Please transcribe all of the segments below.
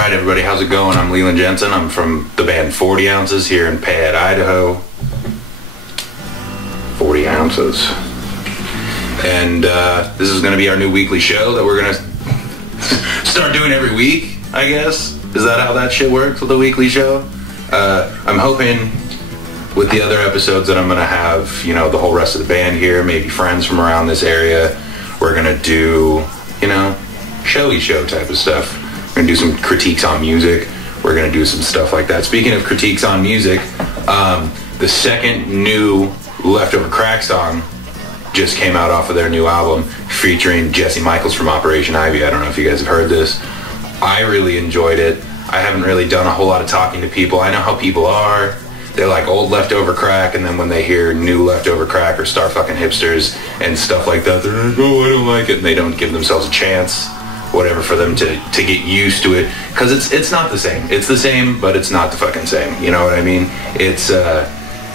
Alright everybody, how's it going? I'm Leland Jensen. I'm from the band 40 Ounces here in Payette, Idaho. 40 Ounces. And this is going to be our new weekly show that we're going to start doing every week, I guess. Is that how that shit works with a weekly show? I'm hoping with the other episodes that I'm going to have, you know, the whole rest of the band here, maybe friends from around this area. We're going to do, you know, showy show type of stuff. We're going to do some critiques on music. We're going to do some stuff like that. Speaking of critiques on music, the second new Leftover Crack song just came out off of their new album featuring Jesse Michaels from Operation Ivy. I don't know if you guys have heard this. I really enjoyed it. I haven't really done a whole lot of talking to people. I know how people are. They like old Leftover Crack, and then when they hear new Leftover Crack or Star Fucking Hipsters and stuff like that, they're like, oh, I don't like it, and they don't give themselves a chance, whatever, for them to get used to it, because it's not the same. It's the same, but it's not the fucking same. You know what I mean? It's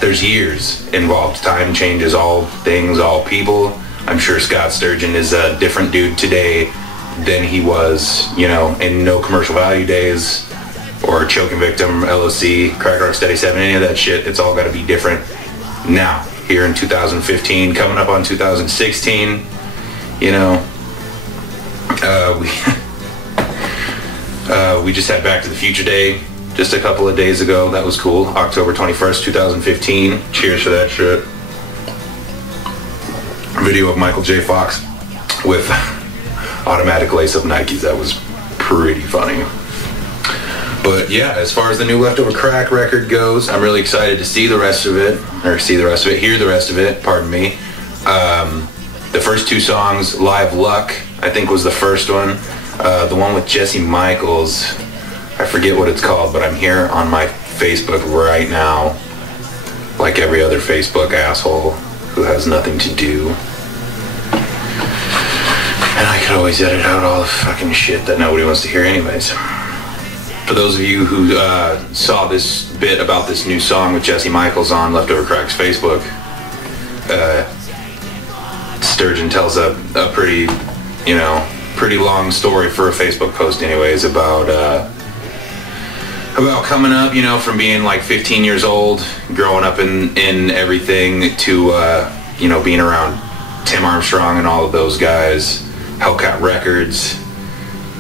there's years involved. Time changes all things, all people. I'm sure Scott Sturgeon is a different dude today than he was, you know, in No Commercial Value days, or Choking Victim, LOC, Crack Rock Steady 7, any of that shit. It's all got to be different now, here in 2015, coming up on 2016, you know. We just had Back to the Future Day just a couple of days ago. That was cool. October 21st, 2015. Cheers for that shit. Video of Michael J. Fox with automatic lace-up Nikes. That was pretty funny. But yeah, as far as the new Leftover Crack record goes, I'm really excited to see the rest of it, or hear the rest of it, pardon me. The first two songs, Live Luck, I think was the first one. The one with Jesse Michaels, I forget what it's called, but I'm here on my Facebook right now, like every other Facebook asshole who has nothing to do. And I could always edit out all the fucking shit that nobody wants to hear anyways. For those of you who saw this bit about this new song with Jesse Michaels on Leftover Crack's Facebook, Sturgeon tells a pretty, you know, pretty long story for a Facebook post anyways about coming up, you know, from being like 15 years old, growing up in everything, to you know, being around Tim Armstrong and all of those guys, Hellcat Records.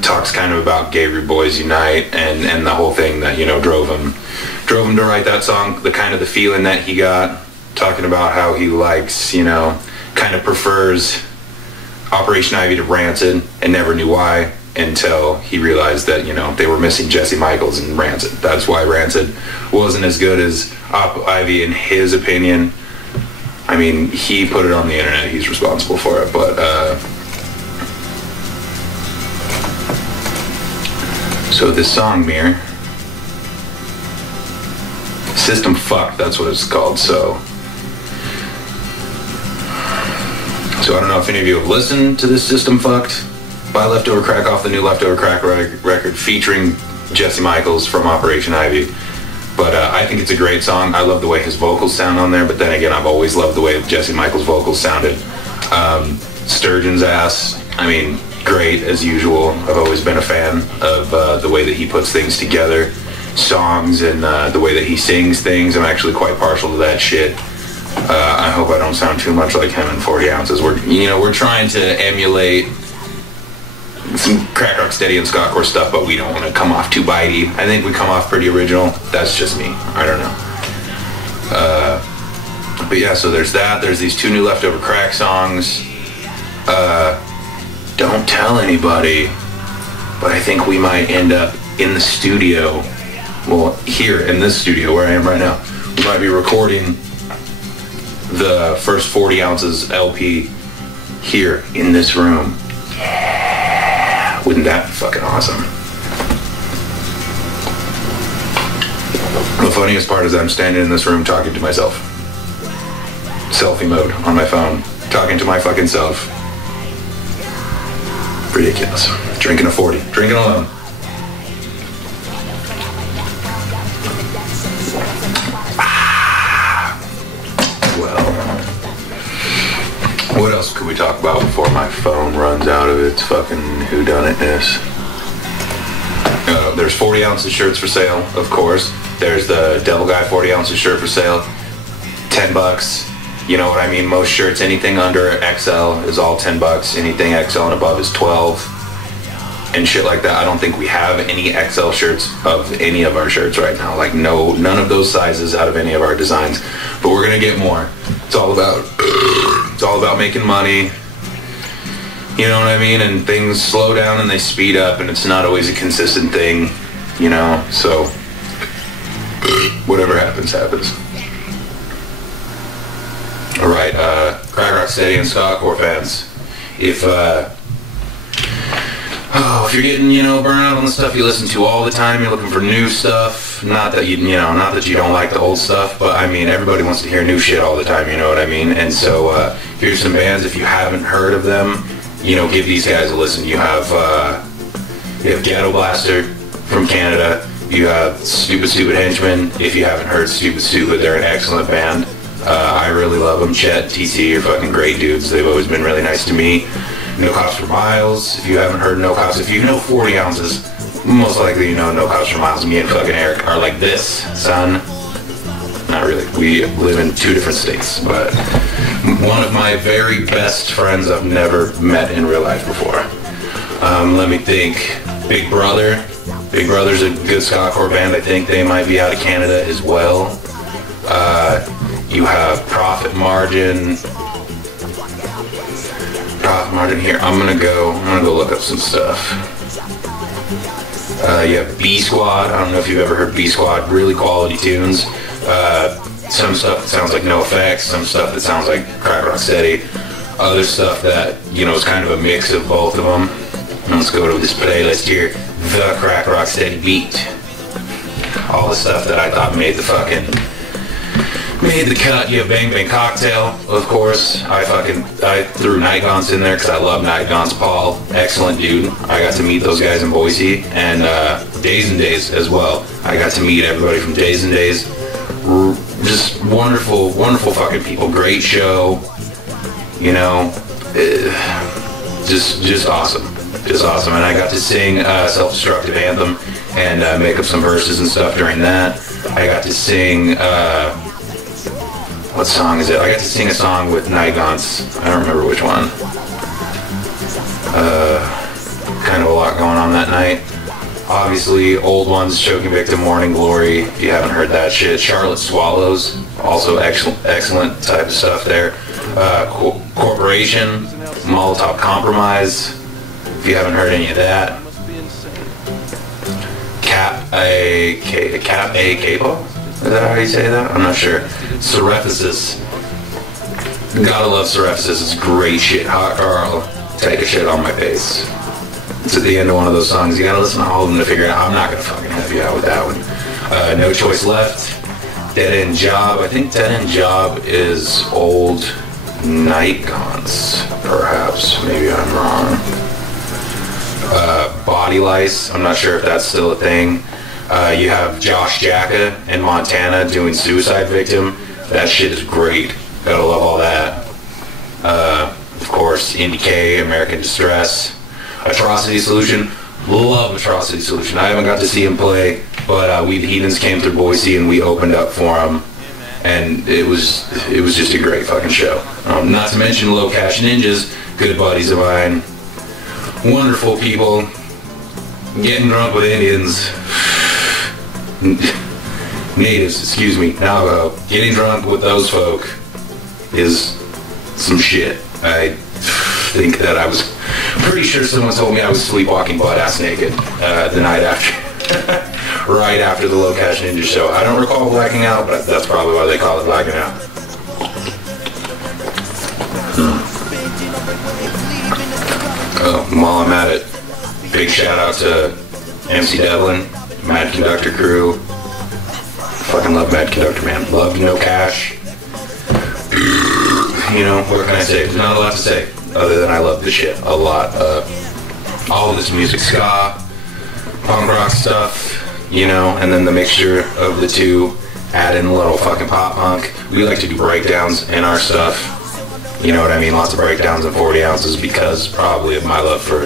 Talks kind of about Gay Rude Boys Unite and the whole thing that, you know, drove him to write that song, the kind of the feeling that he got, talking about how he likes, you know, kind of prefers Operation Ivy to Rancid and never knew why until he realized that, you know, they were missing Jesse Michaels and Rancid. That's why Rancid wasn't as good as Op Ivy in his opinion. I mean, he put it on the internet, he's responsible for it, but so this song, Mir, System Fucked, that's what it's called. So I don't know if any of you have listened to this System Fucked by Leftover Crack off the new Leftover Crack record featuring Jesse Michaels from Operation Ivy. But I think it's a great song. I love the way his vocals sound on there, but then again, I've always loved the way Jesse Michaels' vocals sounded. Sturgeon's ass, I mean, great as usual. I've always been a fan of the way that he puts things together, songs, and the way that he sings things. I'm actually quite partial to that shit. I hope I don't sound too much like him in 40 Ounces. We're trying to emulate some Crack Rock Steady and Ska Core stuff, but we don't want to come off too bitey. I think we come off pretty original. That's just me. I don't know. But yeah, so there's that. There's these two new Leftover Crack songs. Don't tell anybody, but I think we might end up in the studio, well, here in this studio where I am right now. We might be recording the first 40 Ounces LP here in this room. Yeah, wouldn't that be fucking awesome? The funniest part is I'm standing in this room talking to myself. Selfie mode on my phone, talking to my fucking self. Ridiculous. Drinking a 40. Drinking alone. Well, what else could we talk about before my phone runs out of its fucking whodunitness? there's 40 ounces shirts for sale, of course. There's the Devil Guy 40 ounces shirt for sale, $10. You know what I mean? Most shirts, anything under XL is all $10. Anything XL and above is 12. And shit like that. I don't think we have any XL shirts of any of our shirts right now. Like none of those sizes out of any of our designs. But we're gonna get more. It's all about making money. You know what I mean? And things slow down and they speed up, and it's not always a consistent thing, you know? So whatever happens, happens. Alright, Crack Rock Steady and Stalkcore fans. If you're getting, you know, burned out on the stuff you listen to all the time, you're looking for new stuff. Not that you don't like the old stuff, but I mean, everybody wants to hear new shit all the time, you know what I mean? And so, here's some bands, if you haven't heard of them, you know, give these guys a listen. You have Ghetto Blaster from Canada. You have Stupid Stupid Henchmen. If you haven't heard Stupid Stupid, they're an excellent band. I really love them. Chet, TC are fucking great dudes. They've always been really nice to me. No Cops for Miles. If you haven't heard No Cops, if you know 40 ounces, most likely you know No Cops for Miles. Me and fucking Eric are like this, son. Not really. We live in two different states, but one of my very best friends I've never met in real life before. Let me think. Big Brother. Big Brother's a good ska-core band. I think they might be out of Canada as well. You have Profit Margin. Here, I'm gonna go look up some stuff. You have B Squad. I don't know if you've ever heard B Squad. Really quality tunes. Some stuff that sounds like NoFX, some stuff that sounds like Crack Rock Steady, other stuff that, you know, is kind of a mix of both of them. Let's go to this playlist here. The Crack Rock Steady beat. All the stuff that I thought made the cut. You have Bang Bang Cocktail, of course. I threw Night Gaunts in there because I love Night Gaunts. Paul, excellent dude. I got to meet those guys in Boise, and Days and Days as well. I got to meet everybody from Days and Days. Just wonderful, wonderful fucking people. Great show. You know, just awesome. Just awesome. And I got to sing Self-Destructive Anthem and make up some verses and stuff during that. I got to sing, what song is it? I got to sing a song with Night Gaunts. I don't remember which one. Kind of a lot going on that night. Obviously, old ones, Choking Victim, Morning Glory, if you haven't heard that shit. Charlotte Swallows, also excellent type of stuff there. Corporation, Molotov Compromise, if you haven't heard any of that. Cap A Capo? Is that how you say that? I'm not sure. Seraphysis. Gotta love Seraphysis. It's great shit. Hot Carl, take a shit on my face. It's at the end of one of those songs. You gotta listen to all of them to figure it out. I'm not gonna fucking help you out with that one. No Choice Left. Dead End Job. I think Dead End Job is old Night Gaunts, perhaps. Maybe I'm wrong. Body Lice. I'm not sure if that's still a thing. You have Josh Jacka in Montana doing Suicide Victim. That shit is great. Gotta love all that. Of course, Indie K, American Distress. Atrocity Solution. Love Atrocity Solution. I haven't got to see him play, but We the Heathens came through Boise and we opened up for him. And it was just a great fucking show. Not to mention Low Cash Ninjas, good buddies of mine. Wonderful people. Getting drunk with Indians. Natives, excuse me. Navajo. Getting drunk with those folk is some shit. I think that I was pretty sure someone told me I was sleepwalking butt-ass naked the night after. Right after the Low Cash Ninja show. I don't recall blacking out, but that's probably why they call it blacking out. While I'm at it, big shout out to MC Devlin, Mad Conductor crew. Fucking love Mad Conductor, man. Love No Cash. You know, what can I say? There's not a lot to say, other than I love this shit a lot. All of this music, ska, punk rock stuff, you know, and then the mixture of the two, add in a little fucking pop punk. We like to do breakdowns in our stuff. You know what I mean? Lots of breakdowns in 40 ounces because probably of my love for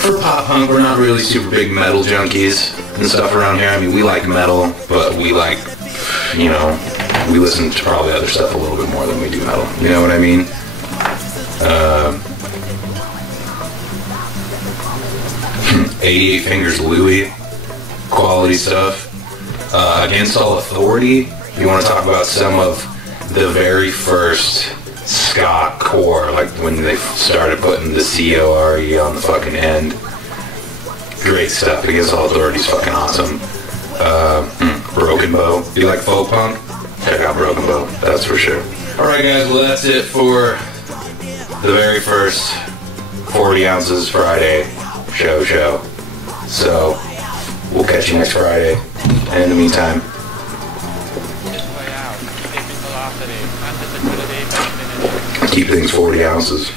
for pop punk, we're not really super big metal junkies and stuff around here. I mean, we like metal, but we like, you know, we listen to probably other stuff a little bit more than we do metal. You know what I mean? 88 Fingers Louie, quality stuff. Against All Authority, you want to talk about some of the very first ska core, like when they started putting the C-O-R-E on the fucking end. Great stuff. Against All Authority's fucking awesome. Broken Bow. Do you like folk punk? Check out Broken Bow, that's for sure. Alright guys, well that's it for the very first 40 Ounces Friday show. So, we'll catch you next Friday. And in the meantime, keep things 40 ounces.